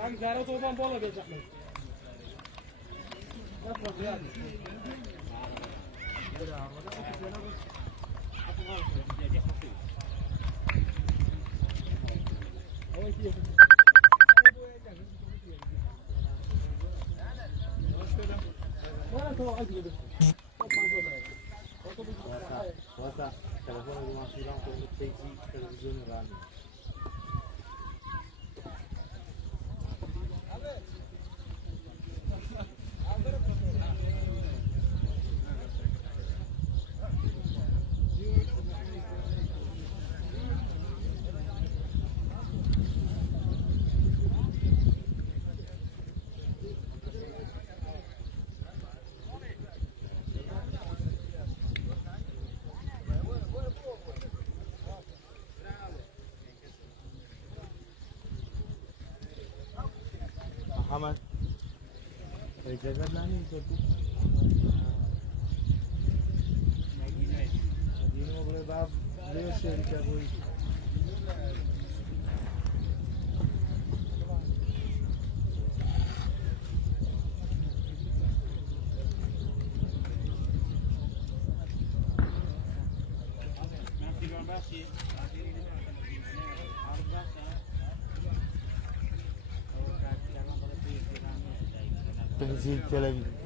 Tam zaraz oban bola verecekler. Yapma ya. Puasa, telepon rumah silang untuk televisi kan. Ahmad, dari jagat lah ni satu. Ini mau boleh bab, boleh share kita boleh. تنزيل تلفزيون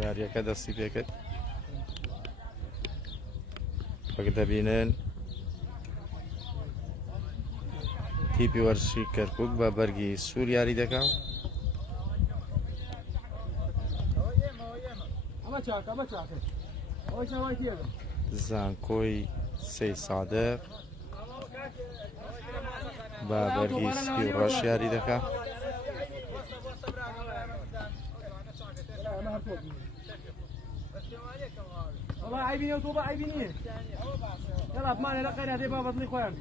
یاریەکە دەستی پێکرد وەک دەبینن تیپی وەرزشی کەرکووک بە بەرگی سوور یاری دەکا زانکۆی سەی سادق بە بەرگی سپی و ڕەش یاری دەکا والله عيبيني وطوبة عيبيني يلا بماني لقينا دي بابا طلي خويا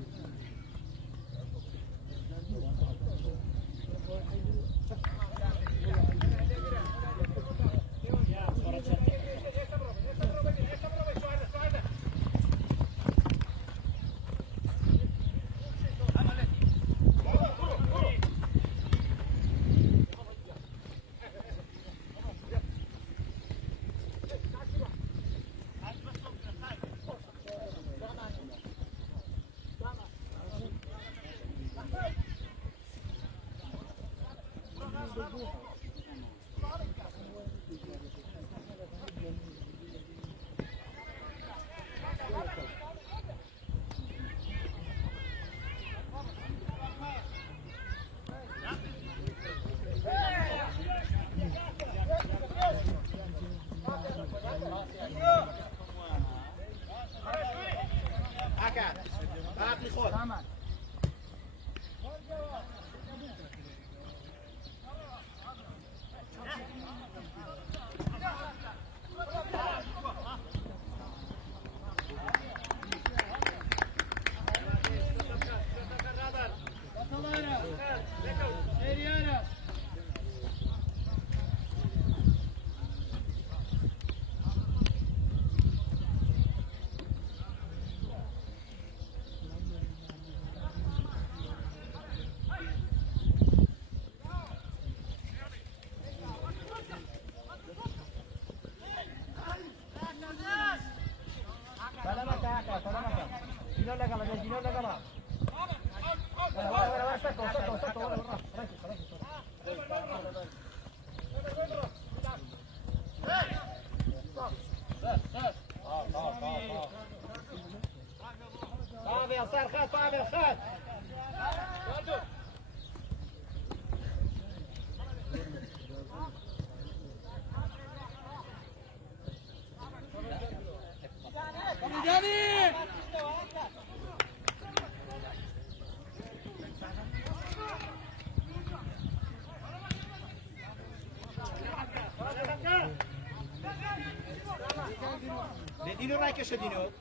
دينو رايكش دينو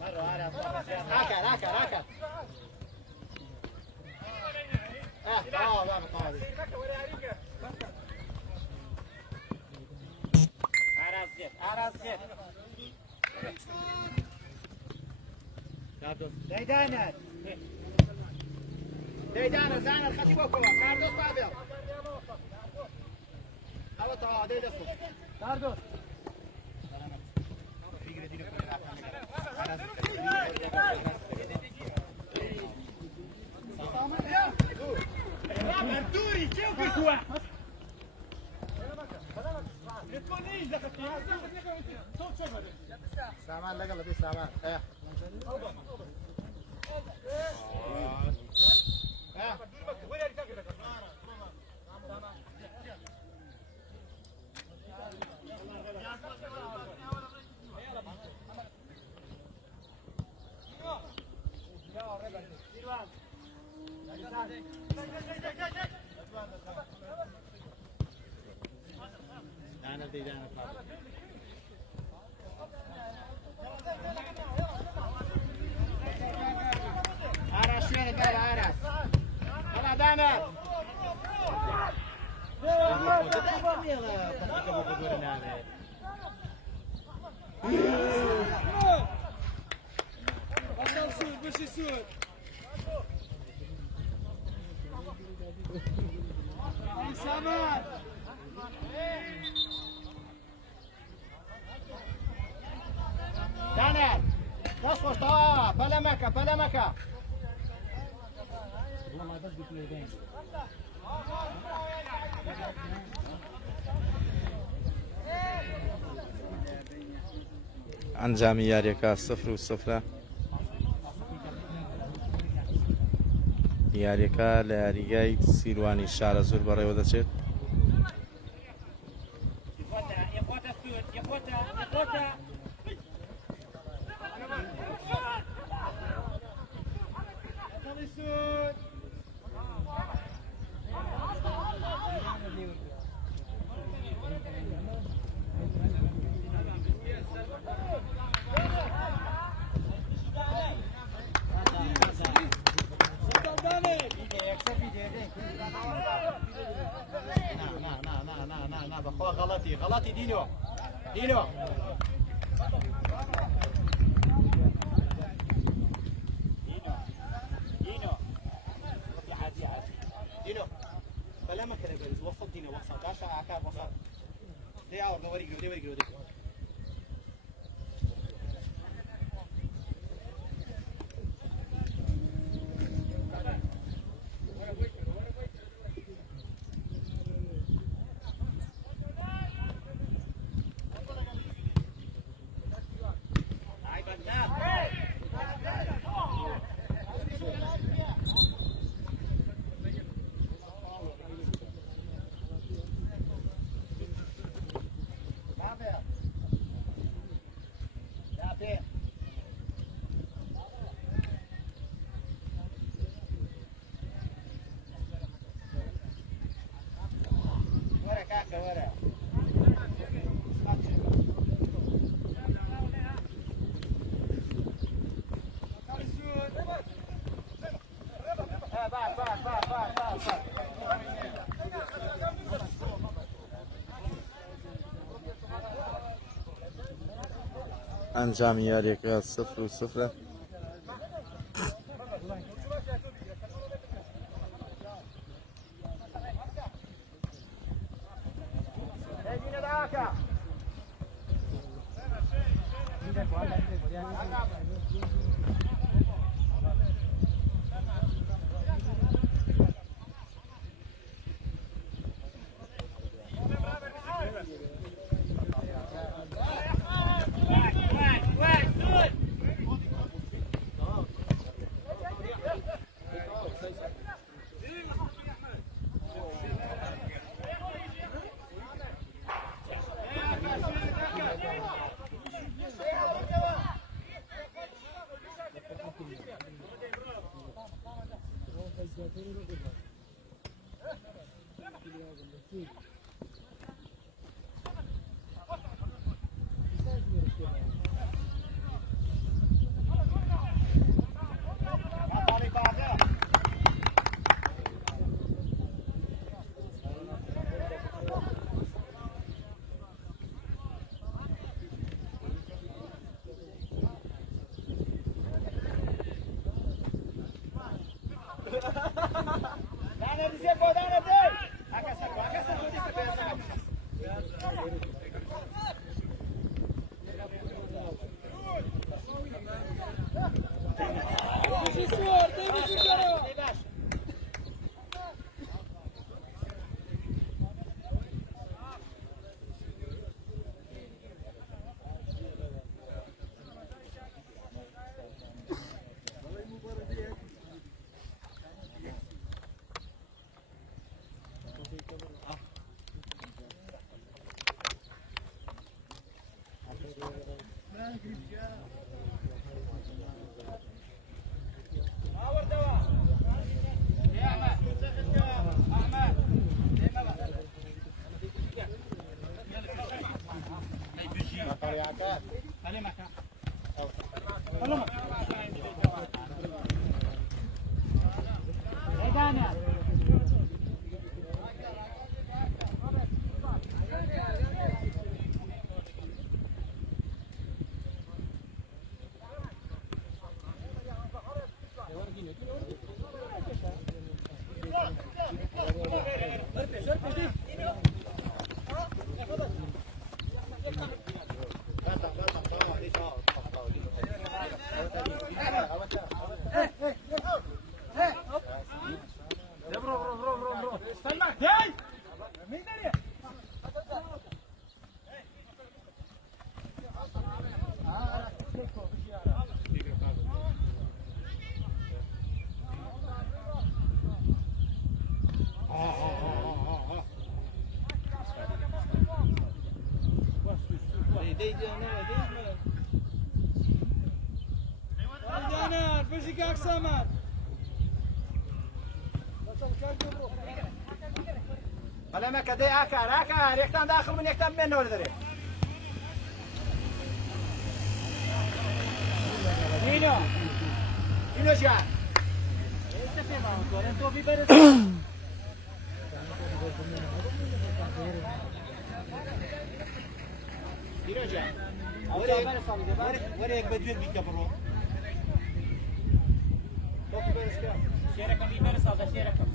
مرة هاكا لا قاضي عراس زيت دانا دانا الخطيب وكوا كاردوس بابل هوا تا دايدا Dardos. Arturi, c'è un qua! سامان لقى لدي سامان ايه انا دي انا Aras şöyle gel Aras. Ana Dana. Batal sud, başı sud. Saman. Dana. Nasıl ta? Palamaka, palamaka. ئەنجامی یاریەکە 0-0 یاریەکە لە یاریگای سیروانی شارە زۆر بەڕێوە دەچێت نه بخوا غلطی دینو دینو كلامك كده جايز وسط دينا وسط عشان عكاب وسط دي اور نوري جرو ئەنجامی یاریەکە 0-0 Dane di Sebo, dane di! Akasa tu di Sebo. حالا ما کدی آکار یکتان داخل من یکتان من نور داره. اینو جان. اینو جان. وره یک بدویر بیت برو. شیرکم بیبر ساده شیرکم.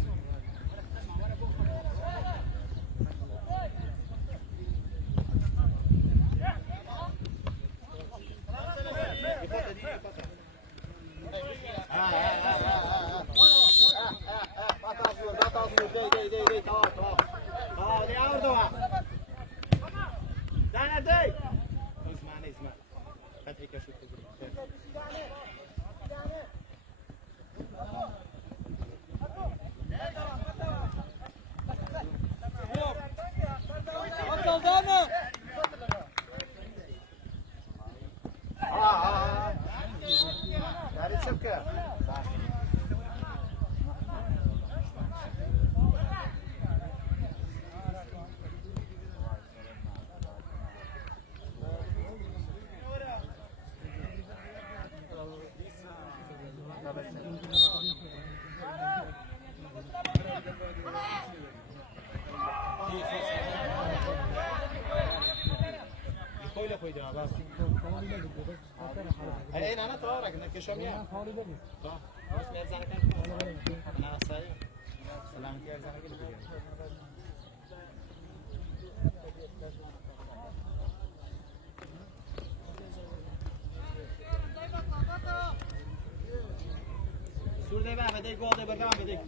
این انا طارق نکشم یا بس میرزنه کنم انا سعی سلامتی ارزنه کنم سور ده بده گل ده بردم بده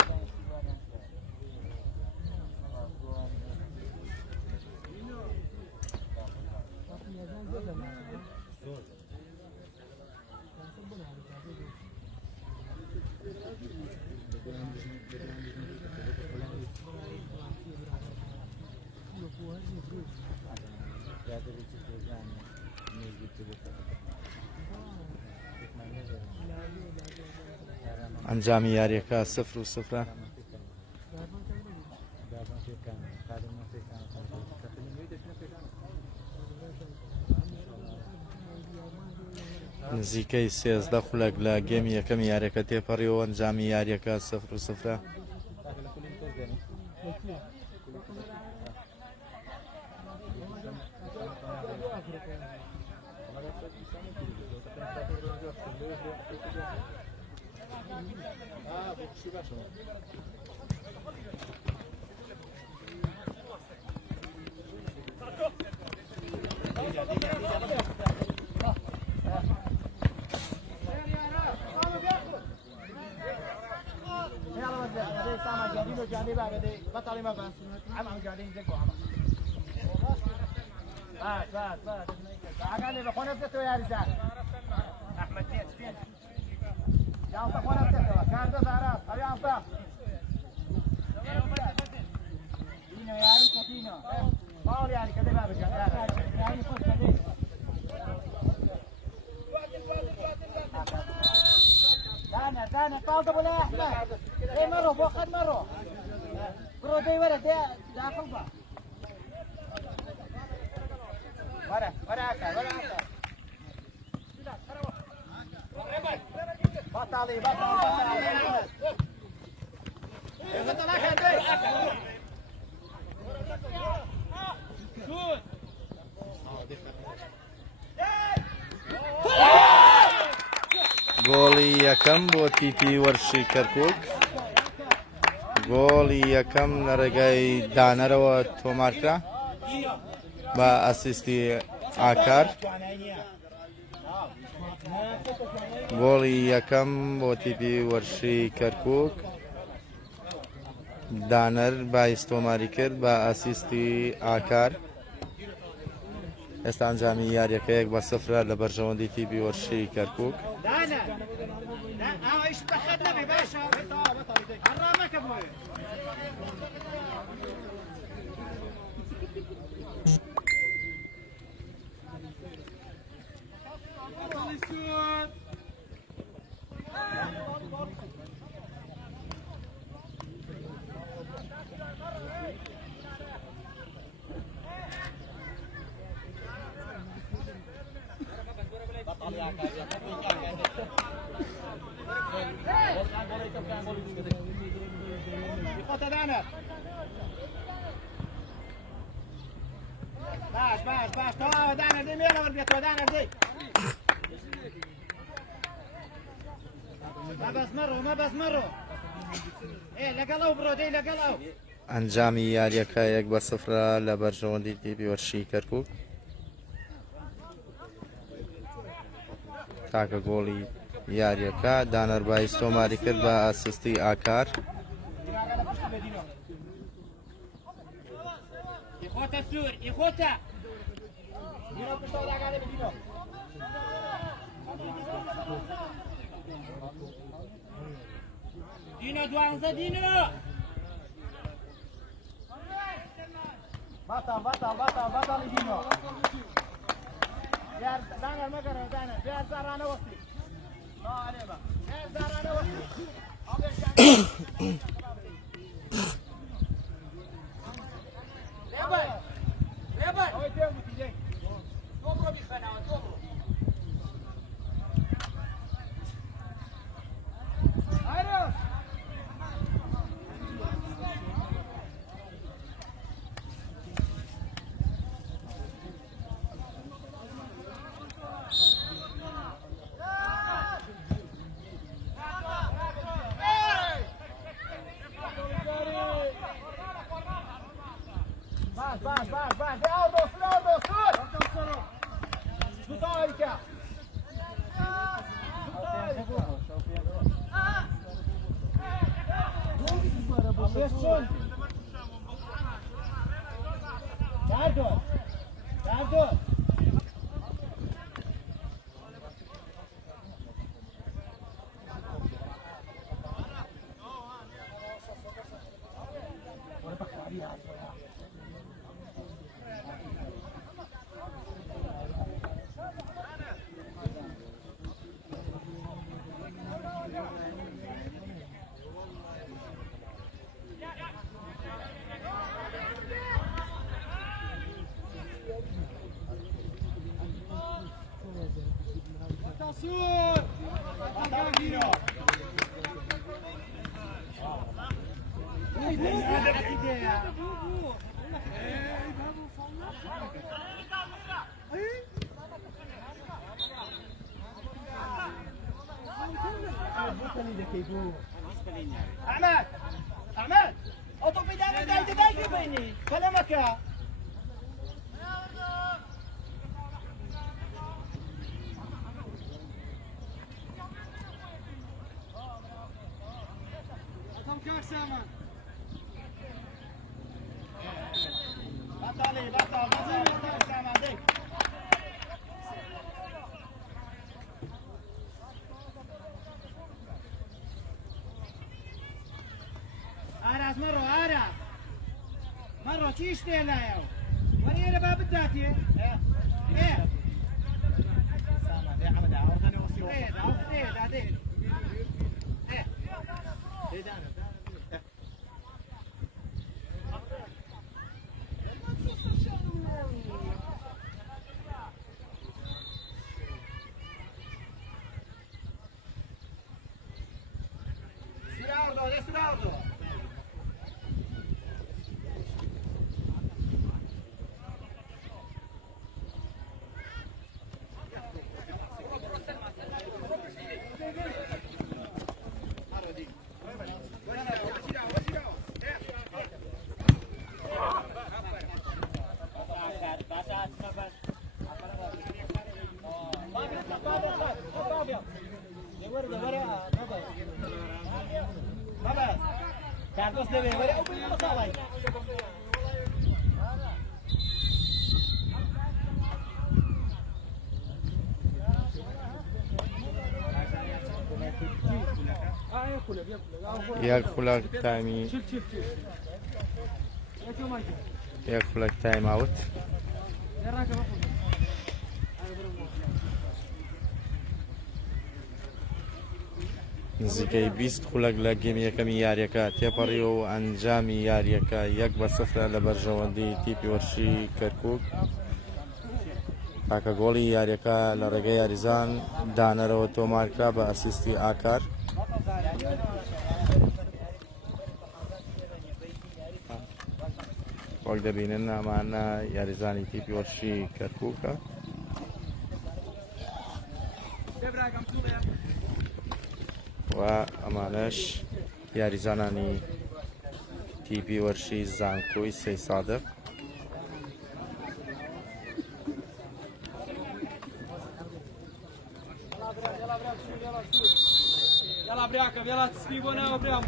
ئەنجامی یاریەکە 0-0. نزیکەی 13 خولەک لە گێمی یەکەم یاریەکە تێپەڕیەوە. ئەنجامی یاریەکە 0-0. بکشی باشه احمد فين فين دانا طالب ولا احمد اي مره واخد مره برو دي ورا داخل بقى ورا عسى بطلي گۆڵی یەکەم بۆ تیپی وەرشی کەرکووک گۆڵی یەکەم لە ڕێگای دانەرەوە تۆمارکرا بە ئەسیستی ئاکار گۆڵی یەکەم بۆ تیپی وەرشی کەرکووک دانەر بایست تۆماری کرد بە ئەسیستی ئاکار ئێستا ئەنجامی یاریەکەیەک بە سفرە لە بەرژەوەندی تیپی وەرشی کەرکووک ايش دخلنا يا باشا حرامك ابوي باش تو دانا دي ميلا ورقت ودانا دي ما بس مرو ايه لقلو برو دي لقلو ئەنجامی یاریەکە 1-0 لە بەرژەوەندی تیپی وەرشی کەرکووک تاکە گۆڵی یاریەکە دانەر بایست تۆماری کرد بە ئەسیستی ئاکار اخوتا سور اخوتا دينو دوانزا دينو بطل دينو يا دانا المقرة دانا يا زارانا وصي ما عليه بقى يا زارانا وصي Vai, Aldo, sur! Sutorica! Guardo! احمد احمد اوتو بدانه دايدي بيني كلامك أراس مرة تيش تيلا ياو ورينا باب الداتي ايه یک فلاک تایمی یک فلاک تایم اوت نزیکەی 20 خولەک لە گێم یەکەمی یاریەکە تێپەڕی و ئەنجامی یاریەکە 1-0 لە بەرژەوەندی تیپی وەرشی کەرکووک. تاکە گۆڵی یاریەکە لە ڕێگەی یاریزان دانەرەوە تۆمارکرا بە ئەسیستی ئاکار. وەک دەبینن ئەمانە یاریزانی تیپی وەرشی کەرکووکە. و ئەمانەش یاریزانانی تیپی وەرشی زانکۆی سەی سادق. يلا برياكم يلا تسكيبونا وبريان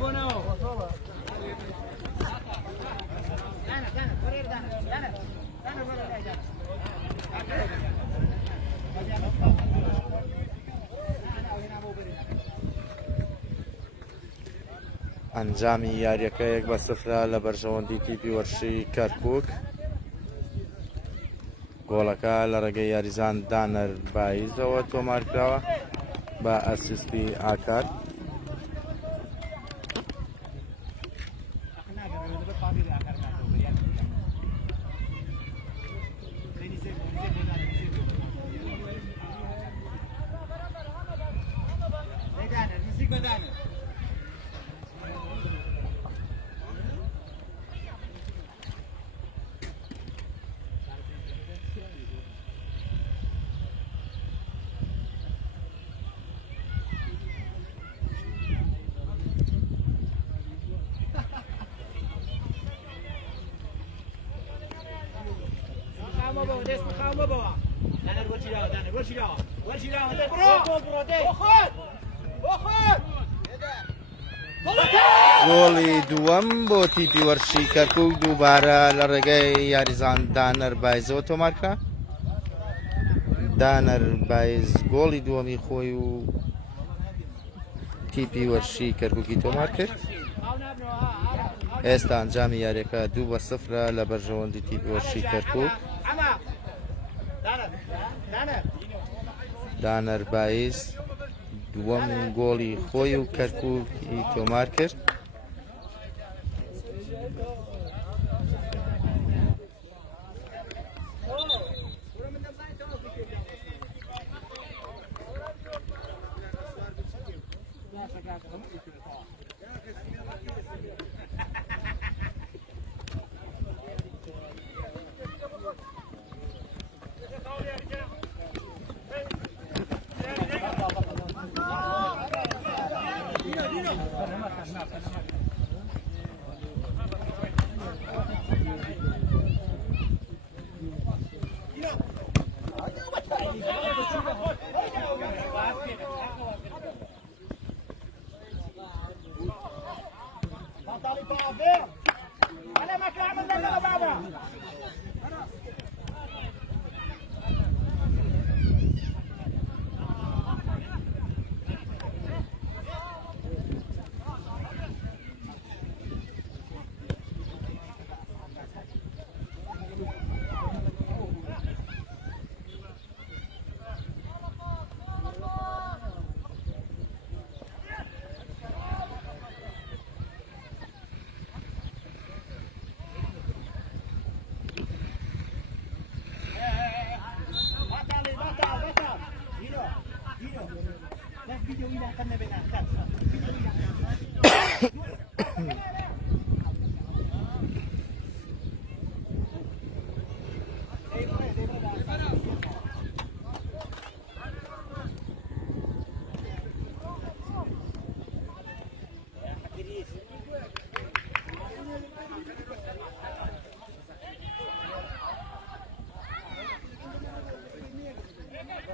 ئەنجامی یاریەکە 1-0 لە بەرژەوەندی تیپی وەرشی کەرکووک. گۆڵەکە لە ڕێگەی یاریزان دانەر بایزەوە تۆمارکراوە بە ئەسیستی ئاکار. گۆڵی دووەم بۆ تیپی وەرشی کەرکووک دووبارە لە ڕێگەی یاریزان دانەر بایزەوە تۆمارکرا. دانەر بایز گۆڵی دووەمی خۆی و تیپی وەرشی کەرکووکی تۆمار کرد. ئێستا ئەنجامی یاریەکە 2-0 لە بەرژەوەندی تیپی وەرشی کەرکووک. دانەر بایز دووەم گۆڵی خۆی و کەرکووکی تۆمار کرد.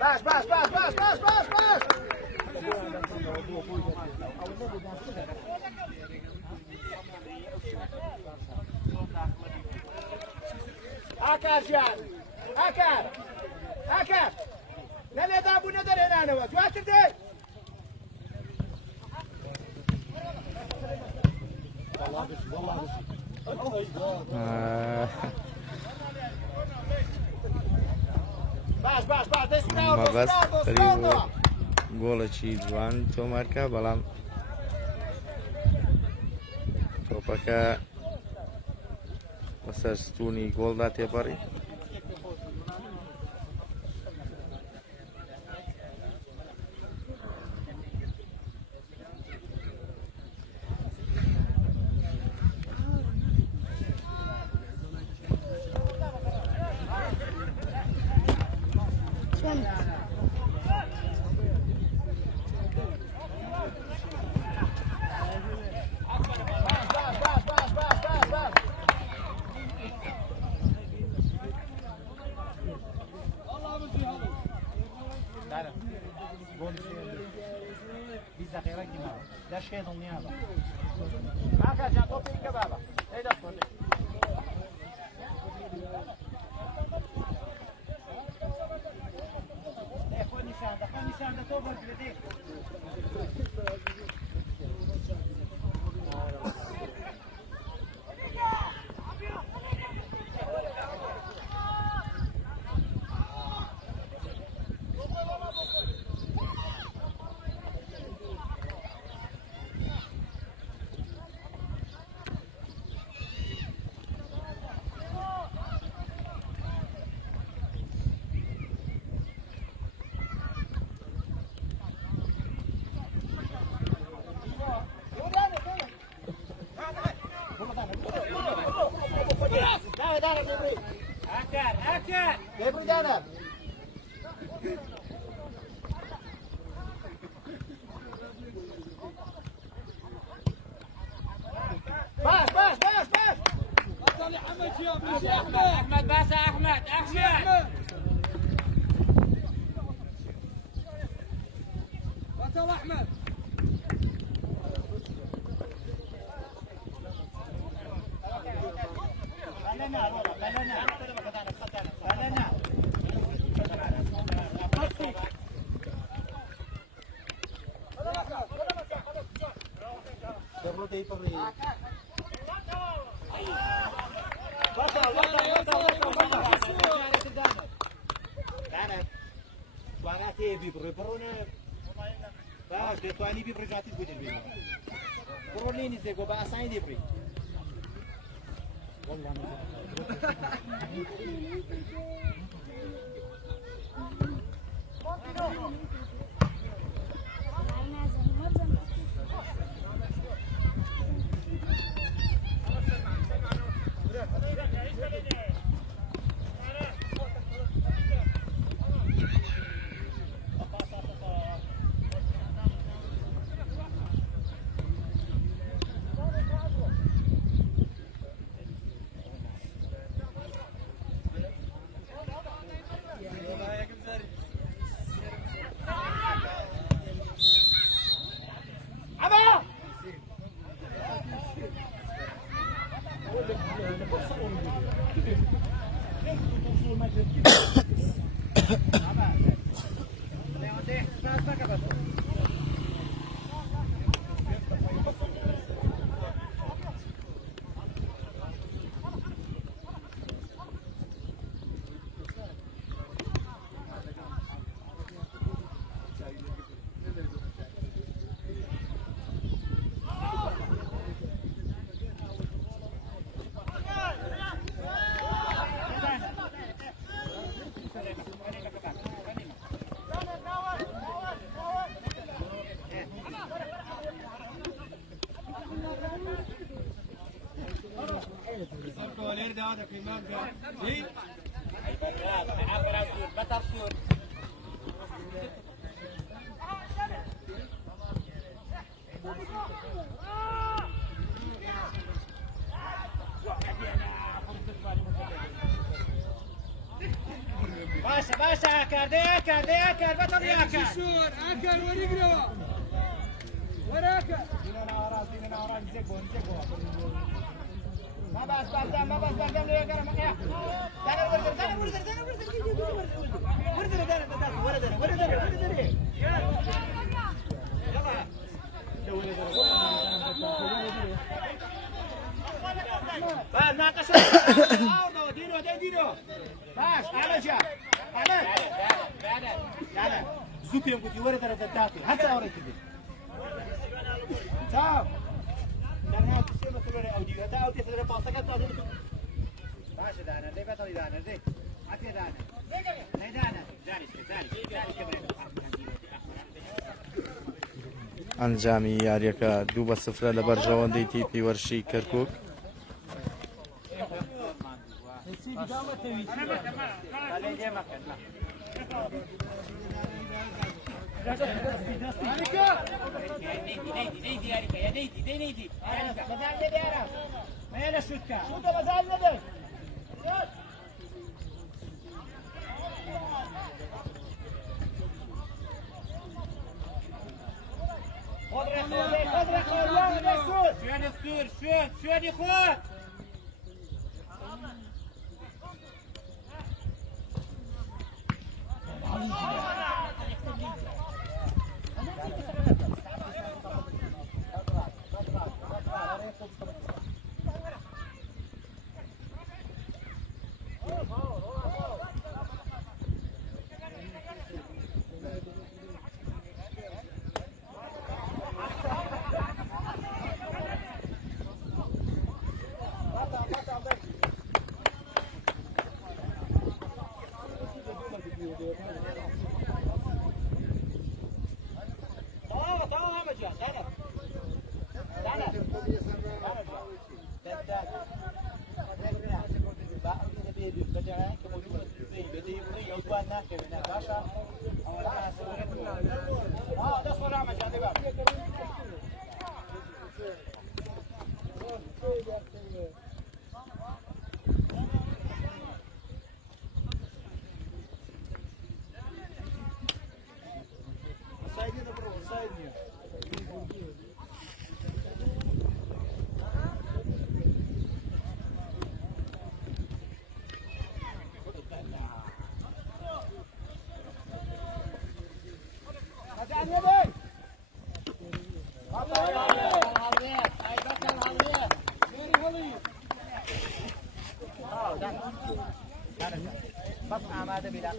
باش باش باش باش باش باش باش هكا جان هكا هكا لا لا دابو ندر هنا انا وات تبدي باش باش باش دستاو مەبەست دستاو خەری بۆ دستاو گۆڵێکی جوان تۆمارکە بەڵام تۆپەکە بەسەر ستوونی گۆڵدا تێپەڕی. هكا جان توفي كبابه ايه ده خوني ساعده توفر بلدي Debri Dana. باش باش باش باش احمد احمد باشا احمد احمد بطل احمد باش دەتوانی بیبڕێژاتی بۆ دەبێت بڕۆ لێ نزیکۆ بە ئاسانی دەبڕی باشا باشا اكر دي اكر دي اكر بطل يا اكر اكل ورقنا وراك دينا وراك زيكون ما بس بردم ما بس بردم ليه كلام يا دانا وردر دانا وردر دانا وردر وردر دانا وردر وردر بعد ناقش ديرو ديرو باش على جا على لا زوبي يمكن يوري ترى تداتي حتى أوري كده تمام أنا هاو تسمع تقول لي أوديو هذا أوديو ترى باسكت تقول باش دانا ده بتقول دانا ده أكيد دانا هاي دانا داري كبرنا ئەنجامی یاریەکە 2-0 لە بەرژەوەندەی تیپی وەرشی کەرکووک. شو يا اخوات بس عماده بلا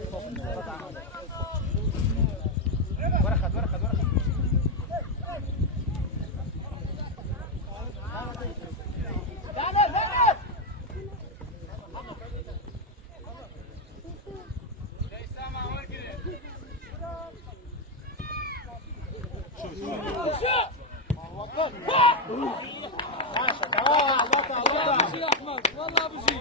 ورخد دانر والله بجي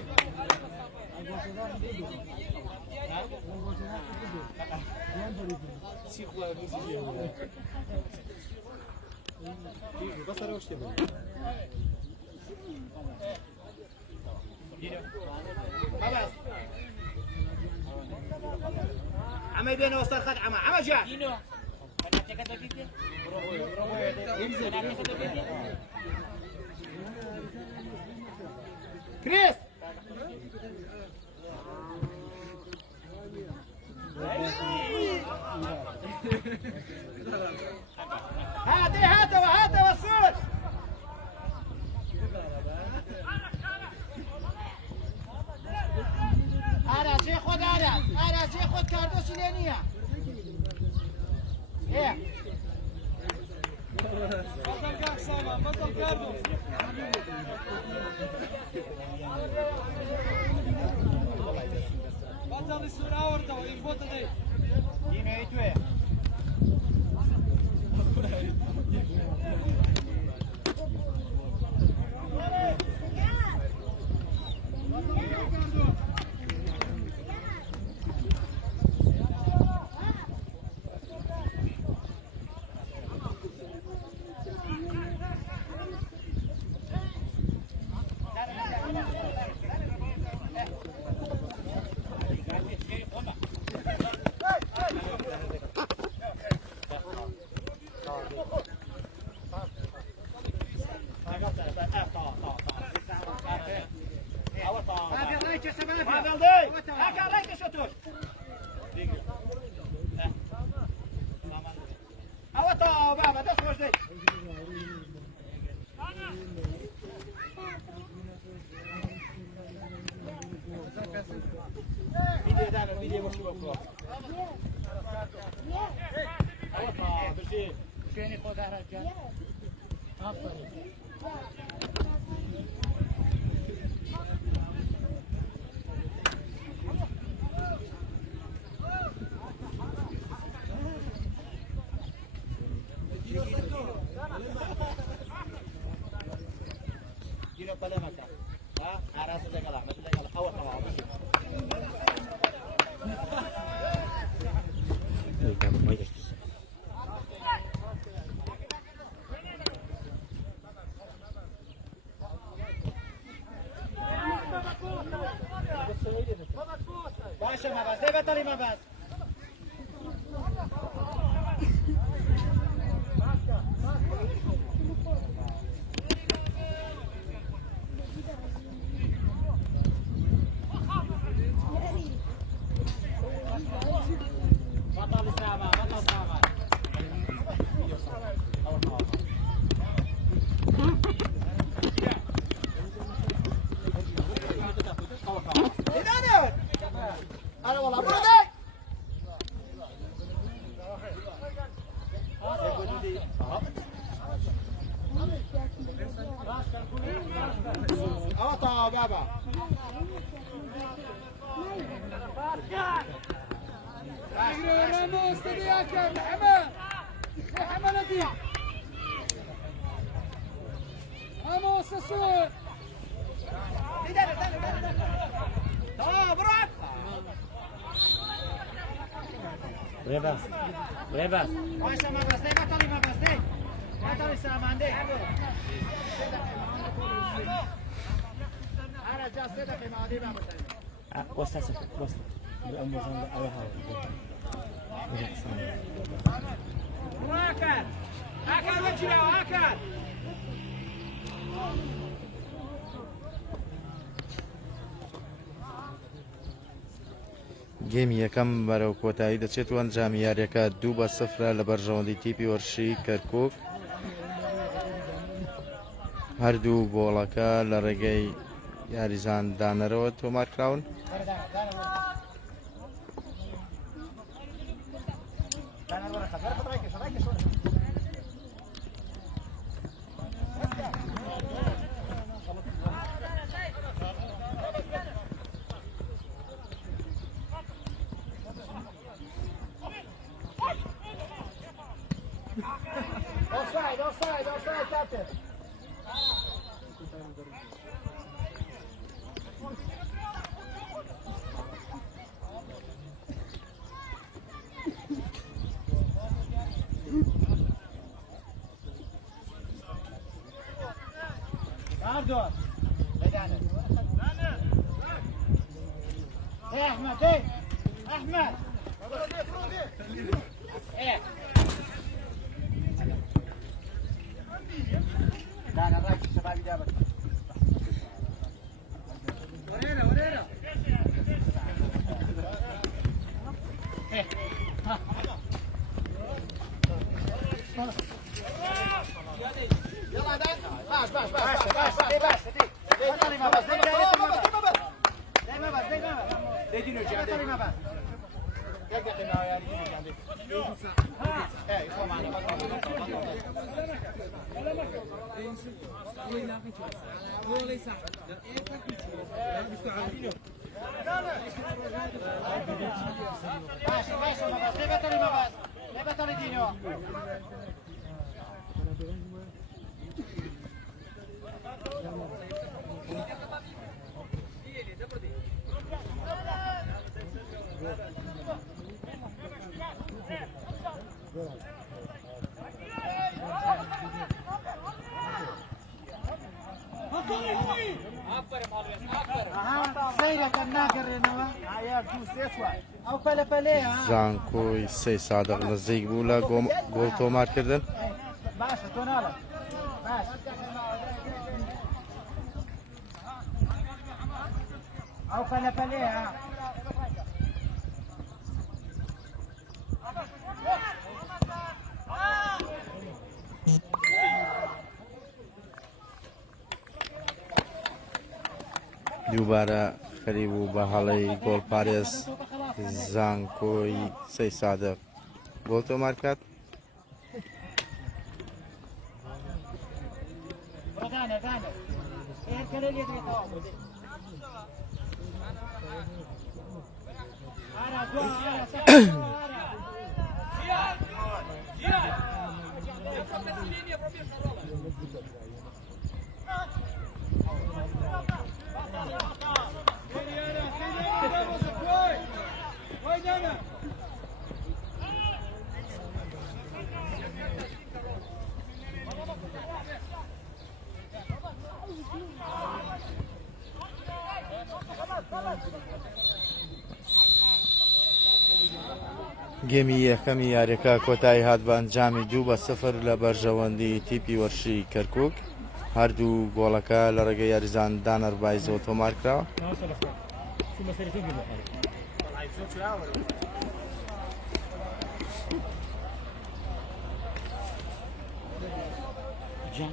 عمي بينه وصل خد عمى جاء كريس هات وصول أراجي خود كاردوشي لينيا إيه بطل كاك ساما بطل كاردوس بطل السورة ورده ويفوت دي دينو ايتوه شوێنی خۆدارەکە گیرە پەلەمەکە ئاراست لەگەڵ ئەحمەد لەگەڵ ئەوە تەواو باشە مەبەست دەی بەتەڵی مەبەست بطل سامان بطل سامان أنا والله برودي أوطى بابا راموس تبيك يا محمد يا حملتي راموس السور بريباس بريباس باشا ما بس دي بطلي ما بس دي بطلي سامان دي أنا جالس كده في ماضي ما بتعرف وسط وسط بالأمازون أو هاو واكل أكل وجهه أكل گێمی یەکەم بەرەو کۆتایی دەچێت و ئەنجامی یاریەکە 2-0 لە بەرژەوەندی تیپی وەرشی کەرکووک. هەردوو گۆڵەکە لە ڕێگەی یاریزان دانەرەوە تۆمارکراون. Offside, offside, offside, captain. Pardon. Bedane. Hey Ahmet, hey. Ahmet. Hey. لا لا راكب الشباب جابك ورينا ورينا يلا ده باش باش باش باش باش باش دي ما بس دي ما بس دي دي نرجع دي ما بس دقيقة ما يعني نرجع دي ايه يقوم معنا ماشي ماشي ما بس ليه بطلي ما بس ليه بطلي دينو سيرك الناقر انما عيال توسيسوا او فلا فلا زانکۆی سەی سادق نزیک بوو لە گۆڵ تۆمارکردن. باشا تونالا باشا او فلا فلا دووبارە خەری بوو بە هەڵەی گۆڵپارێز زانکۆی سەی سادق گۆڵ تۆمارکات. دانه هر کله لیه دیگه تا آره دو گەمی یەکەمی یاریەکە کۆتایی هات بە ئەنجامی 2-0 لە بەرژەوەندی تیپی وەرشی کەرکووک. هەردوو گۆڵەکە لە ڕێگەی یاریزان دانەربایزەوە تۆمار کراوە. جان